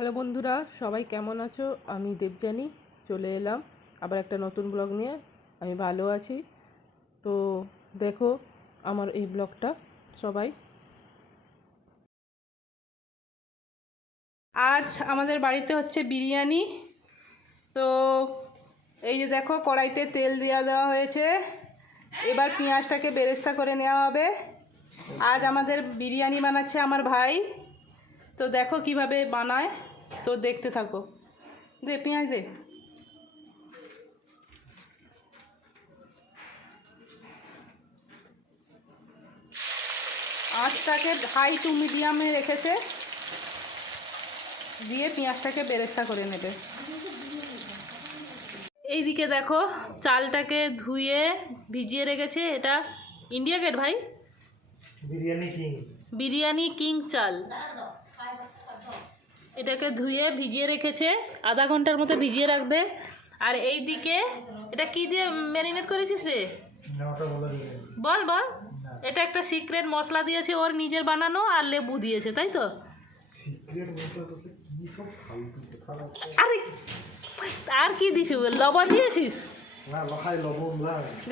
Hello বন্ধুরা, সবাই কেমন আছো? আমি দেবযানী চলে এলাম আবার একটা নতুন ব্লগ নিয়ে। আমি ভালো আছি। তো দেখো আমার এই ব্লগটা সবাই। আজ আমাদের বাড়িতে হচ্ছে বিরিয়ানি। তো এই যে দেখো, কড়াইতে তেল দেওয়া হয়েছে। এবার পেঁয়াজটাকে বেরেস্তা করে নেওয়া হবে। আজ আমাদের বিরিয়ানি বানাচ্ছে আমার ভাই। তো দেখো কিভাবে বানায়, তো দেখতে থাকো। দে পেঁয়াজ দে। আঁচটাকে হাই টু মিডিয়ামে রেখেছে, দিয়ে পেঁয়াজটাকে বেরেস্তা করে নেবে। এইদিকে দেখো, চালটাকে ধুয়ে ভিজিয়ে রেখেছে। এটা ইন্ডিয়া গেট ভাই, বিরিয়ানি কিং চাল। এটাকে ধুয়ে ভিজিয়ে রেখেছে, আধা ঘন্টার মতো ভিজিয়ে রাখবে। আর এই দিকে এটা কি দিয়ে ম্যারিনেট করেছিস রে? বল বল। এটা একটা সিক্রেট মশলা দিয়েছে, ওর নিজের বানানো, আর লেবু দিয়েছে, তাই তো? আরে আর কি দিস? লবণ দিয়েছিস?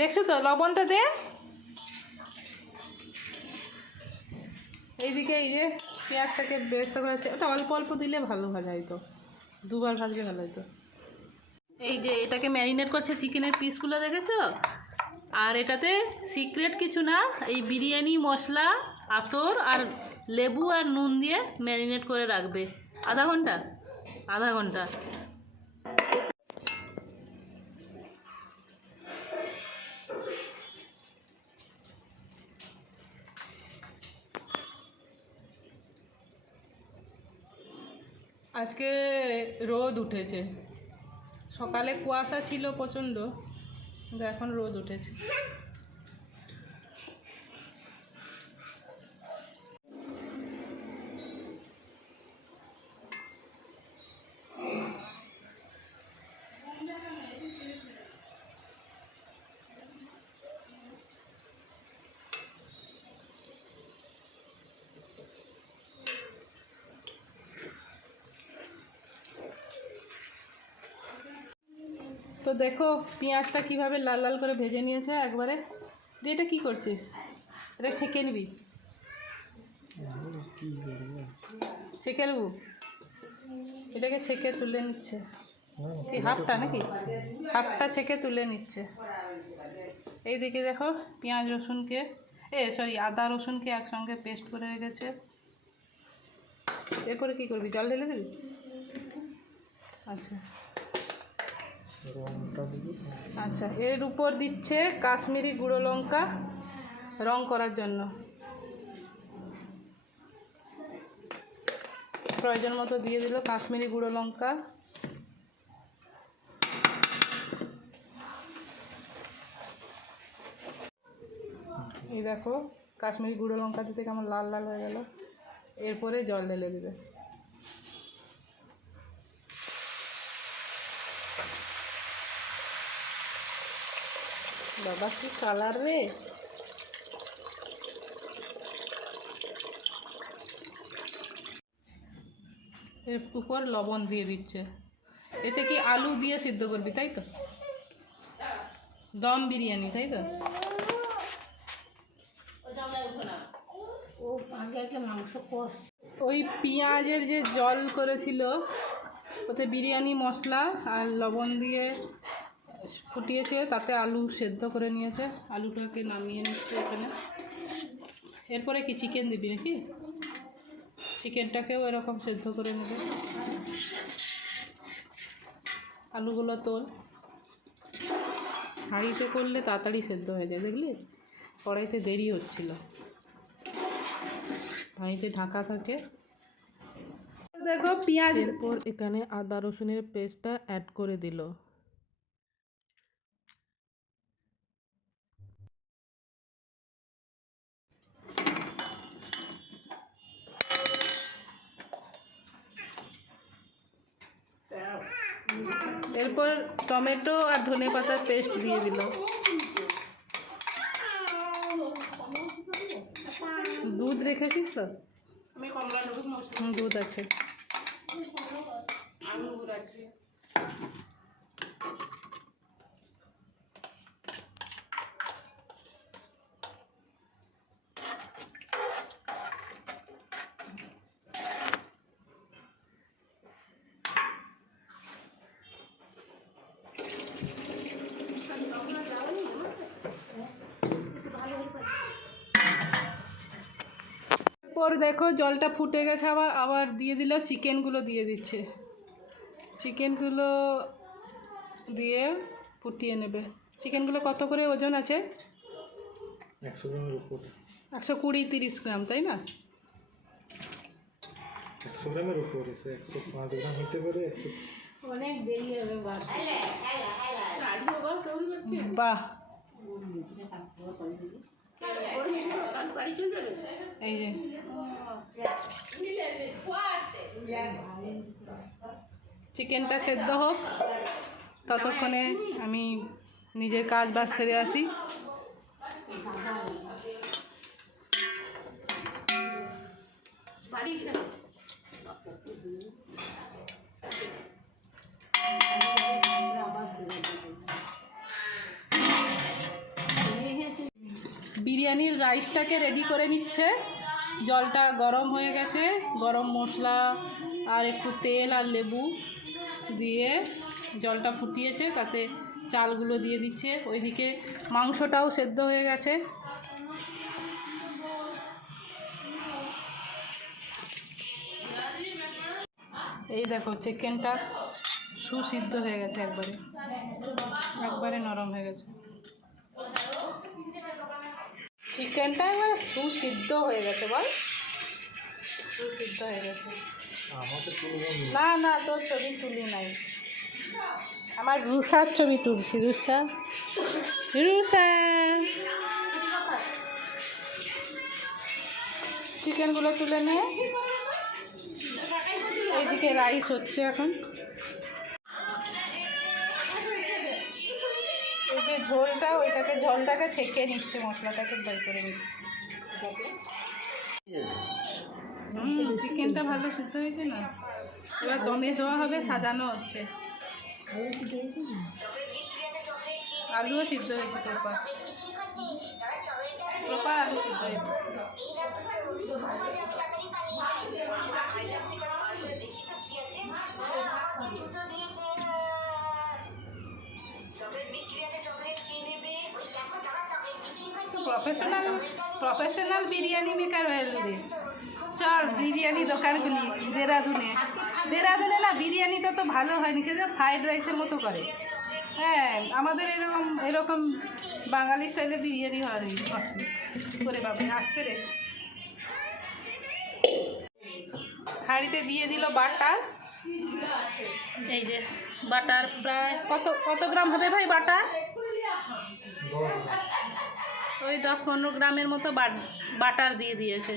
দেখছো তো, লবণটা দে। এইদিকে এই যে পেঁয়াজটাকে বেরেস্তা করেছে, ওটা অল্প অল্প দিলে ভালো ভাজা হইতো, দুবার ভাজলে ভালো হতো। এই যে এটাকে ম্যারিনেট করছে চিকেনের পিসগুলো, দেখেছো? আর এটাতে সিক্রেট কিছু না, এই বিরিয়ানি মশলা, আতর আর লেবু আর নুন দিয়ে ম্যারিনেট করে রাখবে আধা ঘন্টা। আজকে রোদ উঠেছে, সকালে কুয়াশা ছিল প্রচণ্ড, কিন্তু এখন রোদ উঠেছে। তো দেখো পেঁয়াজটা কিভাবে লাল লাল করে ভেজে নিয়েছে একবারে। দিয়ে এটা কী করছিস? এটা ছেঁকে নিবি? ছেঁকে নেবো? এটাকে ছেঁকে তুলে নিচ্ছে কি, হাফটা নাকি? হাফটা ছেঁকে তুলে নিচ্ছে। এইদিকে দেখো পেঁয়াজ রসুনকে আদা রসুনকে একসঙ্গে পেস্ট করে রেখেছে। এরপরে কি করবি? জল ঢেলে দিবি? আচ্ছা আচ্ছা, এর উপর দিচ্ছে কাশ্মীরি গুঁড়ো লঙ্কা রং করার জন্য। প্রয়োজন মতো দিয়ে দিল কাশ্মীরি গুঁড়ো লঙ্কা। এই দেখো কাশ্মীরি গুঁড়ো লঙ্কা দিতে কেমন লাল লাল হয়ে গেল। এরপরে জল ঢেলে দিবে। বাবা কি কালার রে! এর উপর লবণ দিয়ে দিচ্ছে। এতে কি আলু দিয়ে সিদ্ধ করবি, তাই তো? দম বিরিয়ানি, তাই তো? ওই পেঁয়াজের যে জল করেছিল, ওতে বিরিয়ানি মশলা আর লবণ দিয়ে ফুটিয়েছে, তাতে আলু সেদ্ধ করে নিয়েছে। আলুটাকে নামিয়ে নিচ্ছে এখানে। এরপরে কি চিকেন দিবি নাকি? চিকেনটাকেও এরকম সেদ্ধ করে নেবে। আলুগুলো তোল, হাঁড়িতে করলে তাড়াতাড়ি সেদ্ধ হয়ে যায়, দেখলি? কড়াইতে দেরি হচ্ছিল, হাঁড়িতে ঢাকা থাকে। দেখো পেঁয়াজ, এরপর এখানে আদা রসুনের পেস্টটা অ্যাড করে দিল। এরপর টমেটো আর ধনেপাতার পেস্ট দিয়ে দিল। দুধ রেখেছিস তো? দুধ আছে। আঙুর আছে। পর দেখো জলটা ফুটে গেছে, আবার আবার দিয়ে দিল, চিকেনগুলো দিয়ে দিচ্ছে। চিকেনগুলো দিয়ে ফুটিয়ে নেবে। চিকেনগুলো কত করে ওজন আছে? 100 গ্রামের উপরে। 120-30 গ্রাম, তাই না? 100 গ্রামের উপরে, 105 গ্রাম হতে পারে। 100 অনেক দেরি হবে। বাহ, এই যে চিকেনটা সেদ্ধ হোক, ততক্ষণে আমি নিজের কাজ বাজ সেরে আসি। বিরিয়ানির রাইসটাকে রেডি করে নিচ্ছে। জলটা গরম হয়ে গেছে, গরম মশলা আর একটু তেল আর লেবু দিয়ে জলটা ফুটিয়েছে, তাতে চালগুলো দিয়ে দিচ্ছে। ওইদিকে মাংসটাও সেদ্ধ হয়ে গেছে। এই দেখো চিকেনটা সুসিদ্ধ হয়ে গেছে, একবারে নরম হয়ে গেছে। চিকেনটা এবার সুসিদ্ধ হয়ে গেছে, বল, সুসিদ্ধ হয়ে গেছে। না না, তোর ছবি তুলি নাই, আমার রুষার ছবি তুলছি। রুষা, রুষা, চিকেনগুলো তুলে নিয়ে এইদিকে রাইস হচ্ছে এখন। এই যে ঝোলটা, ওইটাকে জলটাকে ছেঁকে নিচ্ছে, মশলাটাকে বের করে নিচ্ছে। চিকেনটা ভালো সিদ্ধ হয়েছে না? এবার দমে দেওয়া হবে, সাজানো হচ্ছে। আলুও সিদ্ধ হয়েছে, প্রপার প্রপার আলু সিদ্ধ হয়েছে। প্রফেশনাল বিরিয়ানি মেকার হয়ে রে। চল বিরিয়ানি দোকান খুলি দেরাদুনে না, বিরিয়ানি তো ভালো হয়নি, সেটা ফ্রাইড রাইসের মতো করে। হ্যাঁ, আমাদের এরকম বাঙালি স্টাইলে বিরিয়ানি হয়নি করে পাবে। আসছে রে, হাঁড়িতে দিয়ে দিল বাটার। এই যে বাটার প্রায় কত গ্রাম হবে ভাই বাটার? ওই 10-15 গ্রামের মতো বাটার দিয়ে দিয়েছে।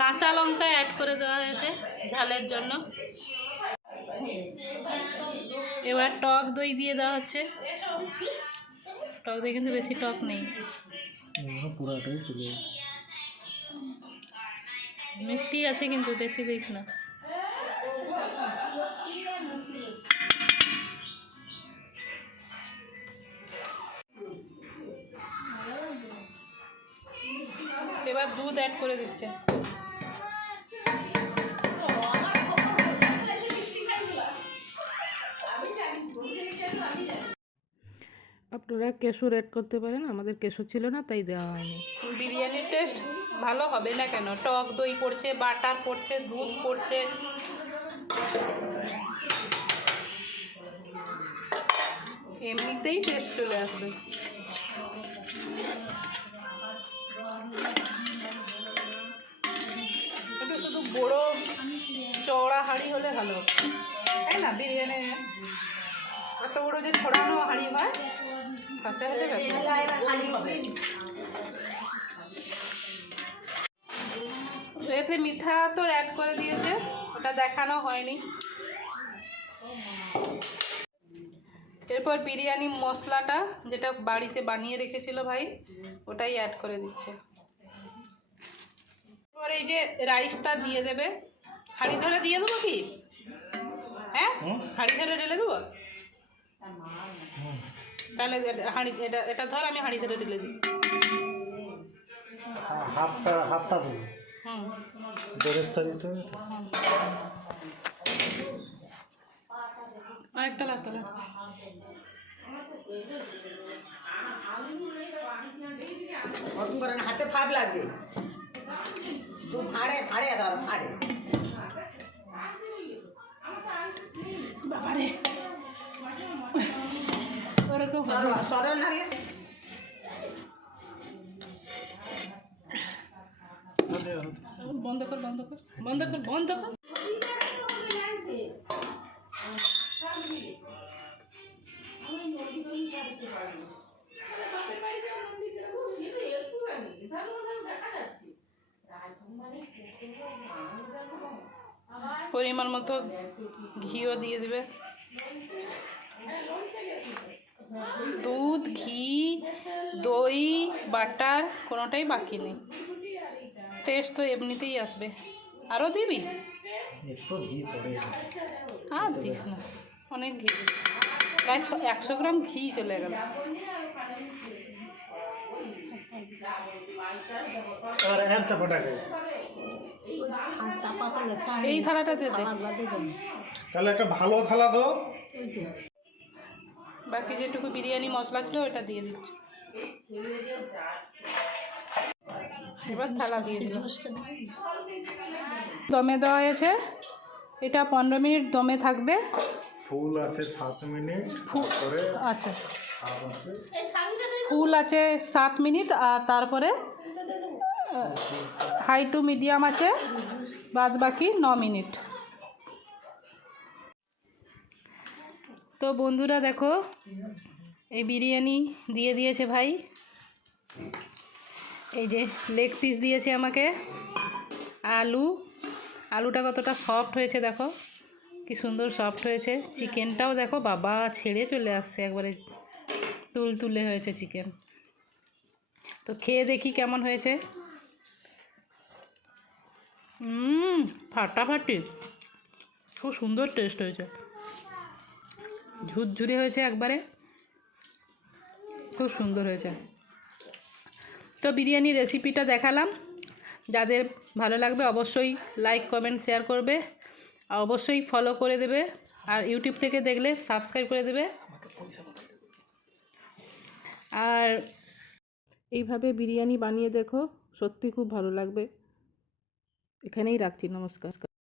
কাঁচা লঙ্কা অ্যাড করে দেওয়া হয়েছে ঝালের জন্য। এবার টক দই দিয়ে দেওয়া হচ্ছে। টক দই কিন্তু বেশি টক নেই, পুরাটাই চলে মিষ্টি আছে, কিন্তু বেশি দিস না। এবার দুধ অ্যাড করে দিচ্ছে। আপনারা কেশর অ্যাড করতে পারেন, আমাদের কেশর ছিল না তাই দেওয়া হয়নি। বিরিয়ানির টেস্ট ভালো হবে না কেন? টক দই পড়ছে, বাটার পড়ছে, দুধ পড়ছে, এমনিতেই টেস্ট চলে আসবে। একটু শুধু বড় চওড়া হাঁড়ি হলে ভালো, তাই না? বিরিয়ানি এত বড় যে ছড়ানো হাঁড়ি হয়, তাতে হলে এতে মিঠা তো অ্যাড করে দিয়েছে, ওটা দেখানো হয়নি। এরপর বিরিয়ানি মশলাটা, যেটা বাড়িতে বানিয়ে রেখেছিল ভাই, ওটাই অ্যাড করে দিচ্ছে। এরপর এই যে রাইসটা দিয়ে দেবে, হাঁড়ি ধরে দিয়ে দেবো কি? হাঁড়ি ধরে ঢেলে দেবো? তাহলে হাঁড়ি এটা এটা ধর, আমি হাঁড়ি ধরে ঢেলে দিই। হাফটা দেবো, হুম বেরেস্তা দিতে হবে তো। আরেকটা লাগতো না। হাতে ফাঁপ লাগবে, তুই ফাড়ে ফাড়ে ধর ফাড়ে। বাবারে ওরকম সরল না রে, বন্ধ কর বন্ধ কর বন্ধ কর বন্ধ কর। পরিমাণ মতো ঘিও দিয়ে দিবে। দুধ, ঘি, দই, বাটার কোনোটাই বাকি নেই। টেস্ট তো এমনিতেই আসবে। আরও দিবি? একটু ঘি পড়ে আর দিস না, অনেক ঘি দিবি। প্রায় 100 গ্রাম ঘি চলে গেল। আর এর চাপাটা খাই। চাপা করলে এই থালাটাতে দে। তাহলে একটা ভালো থালা দাও। বাকি যেটুকু বিরিয়ানি মশলা ছিল ওটা দিয়ে দিচ্ছি। এবার থালা দিয়ে দিলাম। দমে দেওয়া হয়েছে, এটা 15 মিনিট দমে থাকবে। ফুল আছে 7 মিনিট, তারপরে আচ্ছা, আর আছে ফুল আছে 7 মিনিট, আর তারপরে হাই টু মিডিয়াম আছে বাদ বাকি 9 মিনিট। তো বন্ধুরা দেখো, এই বিরিয়ানি দিয়ে দিয়েছে ভাই। এই যে লেগ পিস দিয়েছে আমাকে, আলুটা কতটা সফট হয়েছে দেখো, কি সুন্দর সফট হয়েছে। চিকেনটাও দেখো বাবা ছেড়ে চলে আসছে, একবারে তুলতুলে হয়েছে চিকেন। তো খেয়ে দেখি কেমন হয়েছে। ফাটাফাটি, খুব সুন্দর টেস্ট হয়েছে, ঝুরঝুরে হয়েছে একবারে, খুব সুন্দর হয়েছে। তো বিরিয়ানির রেসিপিটা দেখালাম, যাদের ভালো লাগবে অবশ্যই লাইক কমেন্ট শেয়ার করবে, আর অবশ্যই ফলো করে দেবে, আর ইউটিউব থেকে দেখলে সাবস্ক্রাইব করে দেবে। আর এইভাবে বিরিয়ানি বানিয়ে দেখো, সত্যি খুব ভালো লাগবে। এখানেই রাখছি, নমস্কার।